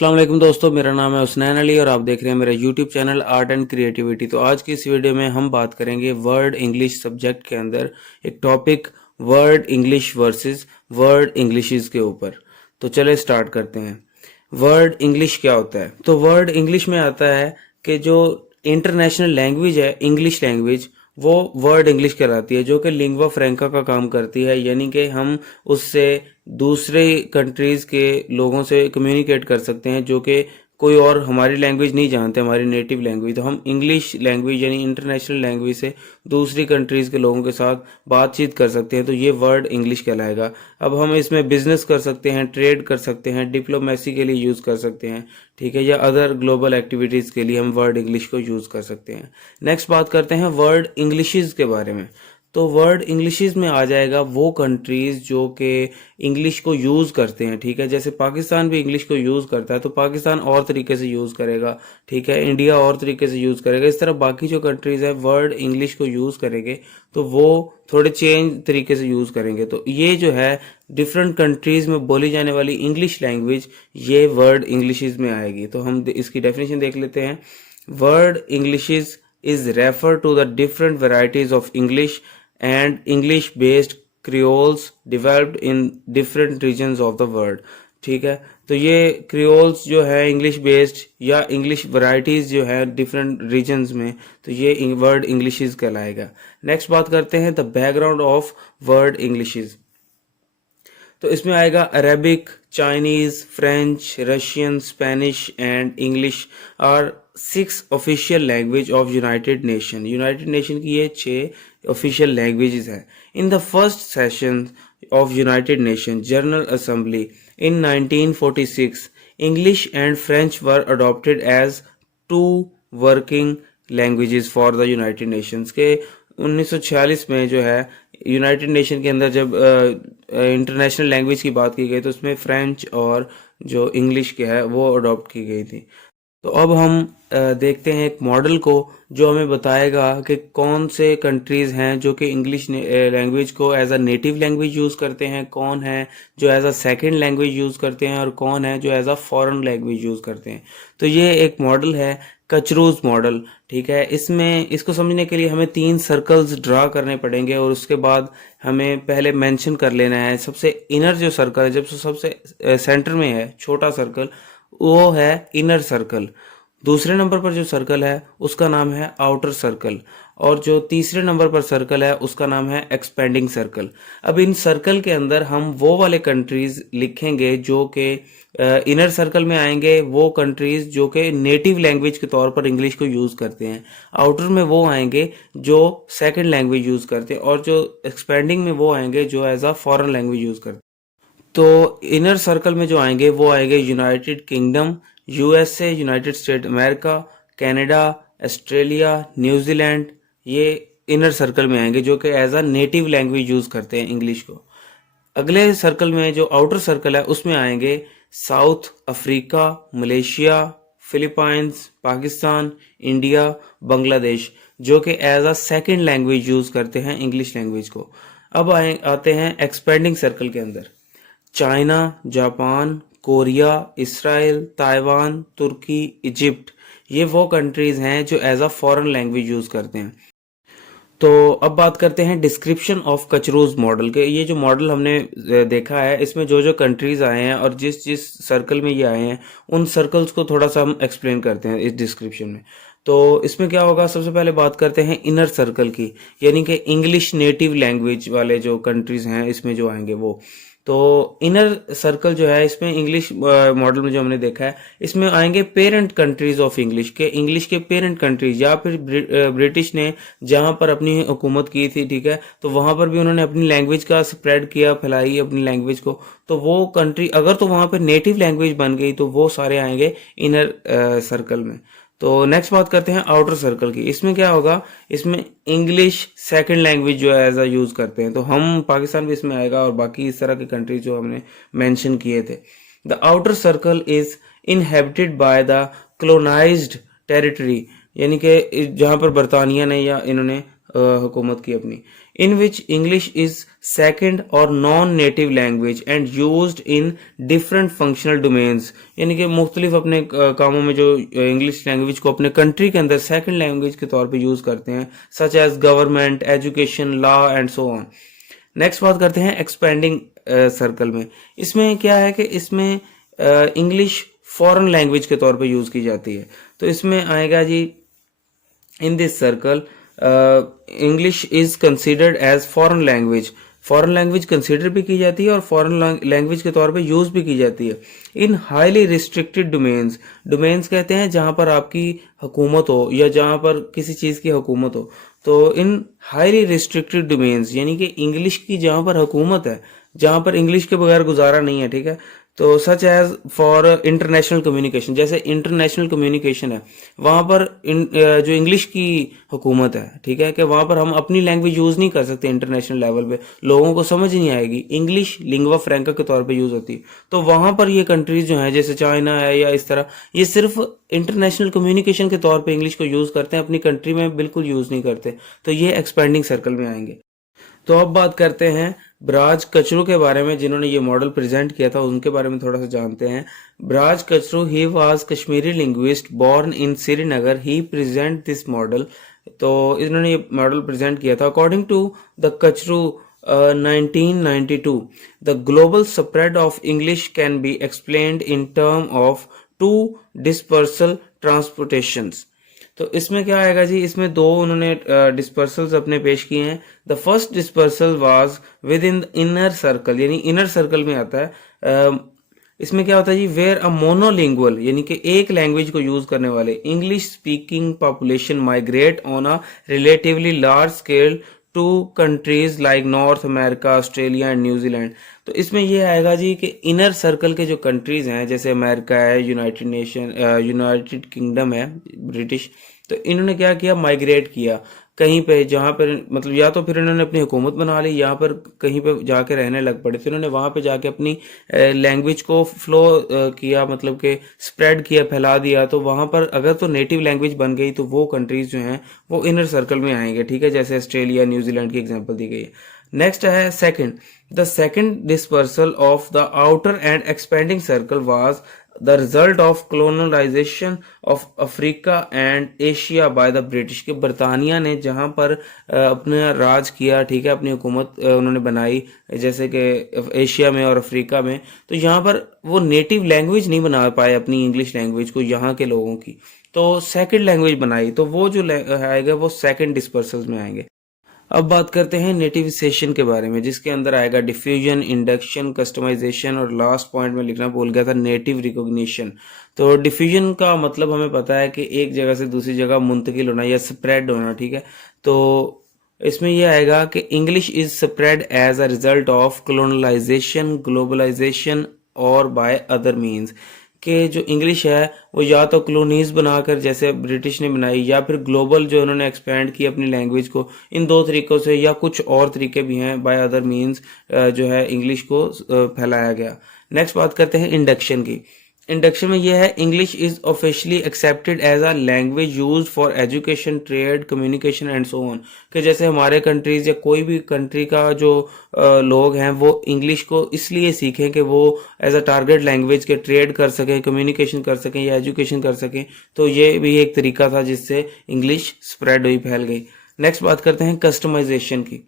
अस्सलाम वालेकुम दोस्तों, मेरा नाम है हुसनैन अली और आप देख रहे हैं मेरा YouTube channel art and creativity. तो आज की इस वीडियो में हम बात करेंगे वर्ड इंग्लिश सब्जेक्ट के अंदर एक topic world English versus world Englishes के ऊपर। तो चले स्टार्ट करते हैं। वर्ड इंग्लिश क्या होता है? तो वर्ड इंग्लिश में आता है कि जो इंटरनेशनल लैंग्वेज है इंग्लिश लैंग्वेज, वो वर्ड इंग्लिश कहलाती है, जो कि लिंग्वा फ्रैंका का काम करती है। यानी कि हम उससे दूसरे कंट्रीज के लोगों से कम्युनिकेट कर सकते हैं जो कि कोई और हमारी लैंग्वेज नहीं जानते, हमारी नेटिव लैंग्वेज। तो हम इंग्लिश लैंग्वेज यानी इंटरनेशनल लैंग्वेज से दूसरी कंट्रीज के लोगों के साथ बातचीत कर सकते हैं, तो ये वर्ड इंग्लिश कहलाएगा। अब हम इसमें बिजनेस कर सकते हैं, ट्रेड कर सकते हैं, डिप्लोमेसी के लिए यूज़ कर सकते हैं, ठीक है, या अदर ग्लोबल एक्टिविटीज़ के लिए हम वर्ड इंग्लिश को यूज़ कर सकते हैं। नेक्स्ट बात करते हैं वर्ड इंग्लिशेस के बारे में। तो वर्ड इंग्लिशेस में आ जाएगा वो कंट्रीज जो कि इंग्लिश को यूज़ करते हैं, ठीक है। जैसे पाकिस्तान भी इंग्लिश को यूज़ करता है तो पाकिस्तान और तरीके से यूज़ करेगा, ठीक है। इंडिया और तरीके से यूज़ करेगा। इस तरह बाकी जो कंट्रीज है वर्ड इंग्लिश को यूज़ करेंगे तो वो थोड़े चेंज तरीके से यूज़ करेंगे। तो ये जो है डिफरेंट कंट्रीज में बोली जाने वाली इंग्लिश लैंग्वेज, ये वर्ड इंग्लिशेस में आएगी। तो हम इसकी डेफिनेशन देख लेते हैं। World Englishes is refer to the different varieties of English and English based creoles developed in different regions of the world, ठीक है। तो ये क्रियोल्स जो है इंग्लिश बेस्ड या इंग्लिश वैरायटीज जो है डिफरेंट रीजन्स में, तो ये वर्ड इंग्लिशेस कहलाएगा। नेक्स्ट बात करते हैं the background of world Englishes. तो इसमें आएगा Arabic, Chinese, French, Russian, Spanish and English are 6 official language of United Nation. United Nation की ये 6 ऑफिशियल लैंग्वेजेस हैं। In the first session of United Nation General Assembly in 1946 English and French were adopted as 2 working languages for the United Nations के 1946 में जो है United nation के अंदर जब इंटरनेशनल लैंग्वेज की बात की गई तो उसमें फ्रेंच और जो इंग्लिश के है वो अडॉप्ट की गई थी। तो अब हम देखते हैं एक मॉडल को जो हमें बताएगा कि कौन से कंट्रीज़ हैं जो कि इंग्लिश लैंग्वेज को as a native language use करते हैं, कौन है जो as a second language use करते हैं और कौन है जो as a foreign language use करते हैं। तो ये एक मॉडल है कचरूज मॉडल, ठीक है। इसमें इसको समझने के लिए हमें 3 सर्कल्स ड्रा करने पड़ेंगे और उसके बाद हमें पहले मेंशन कर लेना है सबसे इनर जो सर्कल है, जब सबसे सेंटर में है छोटा सर्कल, वो है इनर सर्कल। दूसरे नंबर पर जो सर्कल है उसका नाम है आउटर सर्कल और जो तीसरे नंबर पर सर्कल है उसका नाम है एक्सपेंडिंग सर्कल। अब इन सर्कल के अंदर हम वो वाले कंट्रीज लिखेंगे जो कि इनर सर्कल में आएंगे, वो कंट्रीज जो कि नेटिव लैंग्वेज के तौर पर इंग्लिश को यूज़ करते हैं। आउटर में वो आएंगे जो सेकंड लैंग्वेज यूज़ करते हैं और जो एक्सपेंडिंग में वो आएंगे जो as a foreign language use करते हैं। तो इनर सर्कल में जो आएंगे वो आएंगे United Kingdom, USA, United State America, Canada, Australia, New Zealand, ये इनर सर्कल में आएंगे जो कि as a native language use करते हैं इंग्लिश को। अगले सर्कल में जो आउटर सर्कल है उसमें आएंगे South Africa, Malaysia, Philippines, Pakistan, India, Bangladesh, जो कि as a second language use करते हैं इंग्लिश लैंग्वेज को। अब आते हैं एक्सपेंडिंग सर्कल के अंदर। China, Japan, Korea, Israel, Taiwan, Turkey, Egypt, ये वो कंट्रीज हैं जो as a foreign language use करते हैं। तो अब बात करते हैं डिस्क्रिप्शन ऑफ कचरूज मॉडल के। ये जो मॉडल हमने देखा है इसमें जो जो कंट्रीज आए हैं और जिस जिस सर्कल में ये आए हैं उन सर्कल्स को थोड़ा सा हम एक्सप्लेन करते हैं इस डिस्क्रिप्शन में। तो इसमें क्या होगा, सबसे पहले बात करते हैं इनर सर्कल की, यानी कि इंग्लिश नेटिव लैंग्वेज वाले जो कंट्रीज हैं इसमें जो आएंगे वो। तो इनर सर्कल जो है इसमें इंग्लिश मॉडल में जो हमने देखा है इसमें आएंगे पेरेंट कंट्रीज ऑफ इंग्लिश के पेरेंट कंट्रीज, या फिर ब्रिटिश ने जहां पर अपनी हुकूमत की थी, ठीक है, तो वहां पर भी उन्होंने अपनी लैंग्वेज का स्प्रेड किया, फैलाई अपनी लैंग्वेज को। तो वो कंट्री अगर तो वहां पर नेटिव लैंग्वेज बन गई तो वो सारे आएंगे इनर सर्कल में। तो नेक्स्ट बात करते हैं आउटर सर्कल की। इसमें क्या होगा, इसमें इंग्लिश सेकंड लैंग्वेज जो है एज अ यूज करते हैं, तो हम पाकिस्तान भी इसमें आएगा और बाकी इस तरह के कंट्रीज जो हमने मेंशन किए थे। The outer circle is inhabited by the colonised territory, यानी कि जहां पर बरतानिया ने या इन्होंने हुकूमत की अपनी। in which English is second or non-native language and used in different functional domains। यानी कि मुख्तलिफ अपने कामों में जो इंग्लिश लैंग्वेज को अपने कंट्री के अंदर सेकंड लैंग्वेज के तौर पे यूज करते हैं, such as government, education, law and so on. Next बात करते हैं एक्सपेंडिंग सर्कल में। इसमें क्या है कि इसमें इंग्लिश फॉरेन लैंग्वेज के तौर पे यूज की जाती है। तो इसमें आएगा जी, in this circle English is considered as foreign language. Foreign language consider भी की जाती है और फॉरेन लैंग्वेज के तौर पे यूज भी की जाती है। इन हाईली रिस्ट्रिक्टेड डोमेन्स, डोमेन्स कहते हैं जहां पर आपकी हुकूमत हो या जहां पर किसी चीज की हुकूमत हो। तो इन हाईली रिस्ट्रिक्टेड डोमेन्स यानी कि इंग्लिश की जहां पर हुकूमत है, जहां पर इंग्लिश के बगैर गुजारा नहीं है, ठीक है। तो such as for international communication, जैसे इंटरनेशनल कम्युनिकेशन है, वहां पर जो इंग्लिश की हुकूमत है, ठीक है, कि वहां पर हम अपनी लैंग्वेज यूज नहीं कर सकते इंटरनेशनल लेवल पे, लोगों को समझ नहीं आएगी, इंग्लिश लिंगवा फ्रैंका के तौर पे यूज होती है। तो वहां पर ये कंट्रीज जो है जैसे चाइना है या इस तरह, ये सिर्फ इंटरनेशनल कम्युनिकेशन के तौर पे इंग्लिश को यूज करते हैं, अपनी कंट्री में बिल्कुल यूज नहीं करते। तो ये एक्सपेंडिंग सर्कल में आएंगे। तो अब बात करते हैं ब्राज कचरू के बारे में, जिन्होंने ये मॉडल प्रेजेंट किया था, उनके बारे में थोड़ा सा जानते हैं। Braj Kachru, he was Kashmiri linguist born in Srinagar, he present this model. तो इन्होंने ये मॉडल प्रेजेंट किया था। According to the Kachru 1992, the global spread of English can be explained in term of 2 dispersal transportations. तो इसमें क्या आएगा जी, इसमें 2 उन्होंने डिस्पर्सल्स अपने पेश किए हैं। The first dispersal was with in inner circle, यानी इनर सर्कल में आता है। इसमें क्या होता है जी, वेयर अ मोनोलिंगुअल यानी कि एक लैंग्वेज को यूज करने वाले English speaking population migrate on a relatively large scale to countries like North America, Australia and New Zealand. तो इसमें यह आएगा जी कि इनर सर्कल के जो कंट्रीज हैं, जैसे अमेरिका है, यूनाइटेड किंगडम है ब्रिटिश, तो इन्होंने क्या किया, माइग्रेट किया कहीं पे जहां पर, मतलब या तो फिर इन्होंने अपनी हुकूमत बना ली, यहाँ पर कहीं पे जाके रहने लग पड़े, तो इन्होंने वहां पे जाके अपनी लैंग्वेज को फ्लो किया, मतलब कि स्प्रेड किया, फैला दिया। तो वहां पर अगर तो नेटिव लैंग्वेज बन गई तो वो कंट्रीज जो हैं वो इनर सर्कल में आएंगे, ठीक है, जैसे ऑस्ट्रेलिया, न्यूजीलैंड की एग्जांपल दी गई है। नेक्स्ट है second, the second dispersal of the outer and expanding circle was the result of colonization of Africa and Asia by the British. के बरतानिया ने जहां पर अपना राज किया, ठीक है, अपनी हुकूमत उन्होंने बनाई जैसे कि एशिया में और अफ्रीका में, तो यहाँ पर वो नेटिव लैंग्वेज नहीं बना पाए अपनी इंग्लिश लैंग्वेज को यहाँ के लोगों की, तो सेकंड लैंग्वेज बनाई। तो वो जो आएगा वो सेकंड डिस्पर्सल्स में आएंगे। अब बात करते हैं नेटिविसेशन के बारे में, जिसके अंदर आएगा डिफ्यूजन, इंडक्शन, कस्टमाइजेशन और लास्ट पॉइंट में लिखना भूल गया था, नेटिव रिकॉग्निशन। तो डिफ्यूजन का मतलब हमें पता है कि एक जगह से दूसरी जगह मुंतकिल होना या स्प्रेड होना, ठीक है। तो इसमें यह आएगा कि English is spread as a result of colonization, globalization और बाय अदर मीन्स। कि जो इंग्लिश है वो या तो कॉलोनीज बनाकर जैसे ब्रिटिश ने बनाई, या फिर ग्लोबल जो उन्होंने एक्सपेंड की अपनी लैंग्वेज को, इन 2 तरीकों से, या कुछ और तरीके भी हैं, बाय अदर मीन्स जो है इंग्लिश को फैलाया गया। नेक्स्ट बात करते हैं इंडक्शन की। इंडक्शन में यह है, English is officially accepted as a language use for education, trade, communication and so on. कि जैसे हमारे कंट्रीज या कोई भी कंट्री का जो लोग हैं वो इंग्लिश को इसलिए सीखें कि वो एज अ टारगेट लैंग्वेज के ट्रेड कर सकें, कम्युनिकेशन कर सकें या एजुकेशन कर सकें। तो ये भी एक तरीका था जिससे इंग्लिश स्प्रेड हुई, फैल गई। नेक्स्ट बात करते हैं कस्टमाइजेशन की।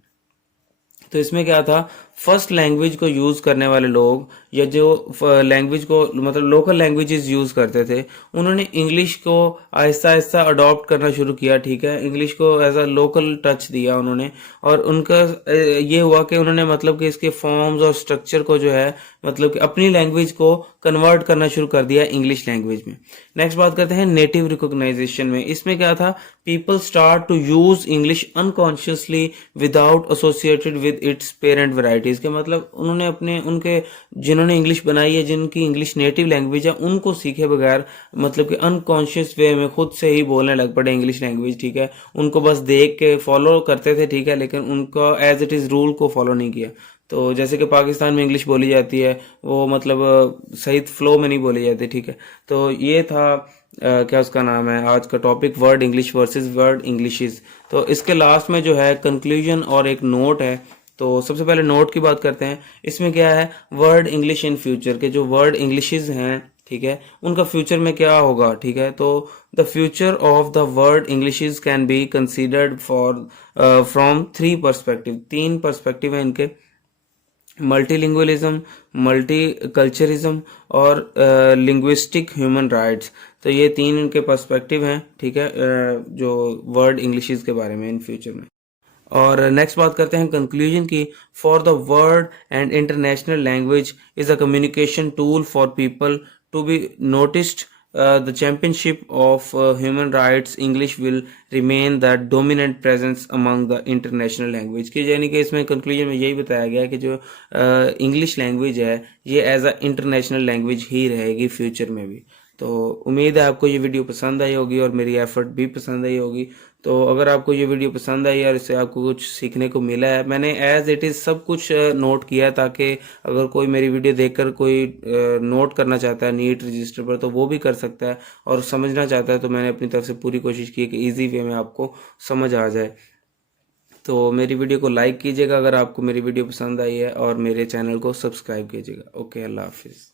तो इसमें क्या था, फर्स्ट लैंग्वेज को यूज करने वाले लोग या जो लैंग्वेज को मतलब लोकल लैंग्वेजेस यूज करते थे, उन्होंने इंग्लिश को आहिस्ता आहिस्ता अडॉप्ट करना शुरू किया, ठीक है, इंग्लिश को एज अ लोकल टच दिया उन्होंने। और उनका ये हुआ कि उन्होंने मतलब कि इसके फॉर्म्स और स्ट्रक्चर को जो है मतलब कि अपनी लैंग्वेज को कन्वर्ट करना शुरू कर दिया इंग्लिश लैंग्वेज में। नेक्स्ट बात करते हैं नेटिव रिकॉग्नाइजेशन में। इसमें क्या था, people start to use English unconsciously without associated with its parent varieties. के मतलब उन्होंने अपने उनके जिन्होंने इंग्लिश बनाई है, जिनकी इंग्लिश नेटिव लैंग्वेज है, उनको सीखे बगैर मतलब कि अनकॉन्शियस वे में खुद से ही बोलने लग पड़े इंग्लिश लैंग्वेज, ठीक है। उनको बस देख के फॉलो करते थे, ठीक है, लेकिन उनको एज इट इज रूल को फॉलो नहीं किया। तो जैसे कि पाकिस्तान में इंग्लिश बोली जाती है, वो मतलब सही फ्लो में नहीं बोली जाती, ठीक है। तो ये था क्या उसका नाम है आज का topic, world English versus world Englishes. तो इसके लास्ट में जो है कंक्लूजन और एक नोट है। तो सबसे पहले नोट की बात करते हैं। इसमें क्या है, वर्ड इंग्लिश इन फ्यूचर के जो वर्ड इंग्लिशेस हैं, ठीक है, उनका फ्यूचर में क्या होगा, ठीक है। तो the future of the world Englishes can be considered for from three perspective, तीन पर्सपेक्टिव है इनके, मल्टीलिंगुअलिज्म, मल्टीकल्चरिज्म और लिंग्विस्टिक ह्यूमन राइट्स। तो ये तीन इनके पर्सपेक्टिव हैं, ठीक है, जो वर्ड इंग्लिशेस के बारे में इन फ्यूचर में। और नेक्स्ट बात करते हैं कंक्लूजन की। For the world and international language is a communication tool for people to be noticed the championship of human rights, English will remain the dominant presence among the international language की, यानी कि इसमें conclusion में यही बताया गया कि जो इंग्लिश लैंग्वेज है ये एज अ इंटरनेशनल लैंग्वेज ही रहेगी फ्यूचर में भी। तो उम्मीद है आपको ये वीडियो पसंद आई होगी और मेरी एफर्ट भी पसंद आई होगी। तो अगर आपको ये वीडियो पसंद आई और इससे आपको कुछ सीखने को मिला है, मैंने एज इट इज़ सब कुछ नोट किया है, ताकि अगर कोई मेरी वीडियो देखकर कोई नोट करना चाहता है नीट रजिस्टर पर तो वो भी कर सकता है, और समझना चाहता है तो मैंने अपनी तरफ से पूरी कोशिश की कि ईजी वे में आपको समझ आ जाए। तो मेरी वीडियो को लाइक कीजिएगा अगर आपको मेरी वीडियो पसंद आई है, और मेरे चैनल को सब्सक्राइब कीजिएगा। ओके, अल्लाह हाफिज़।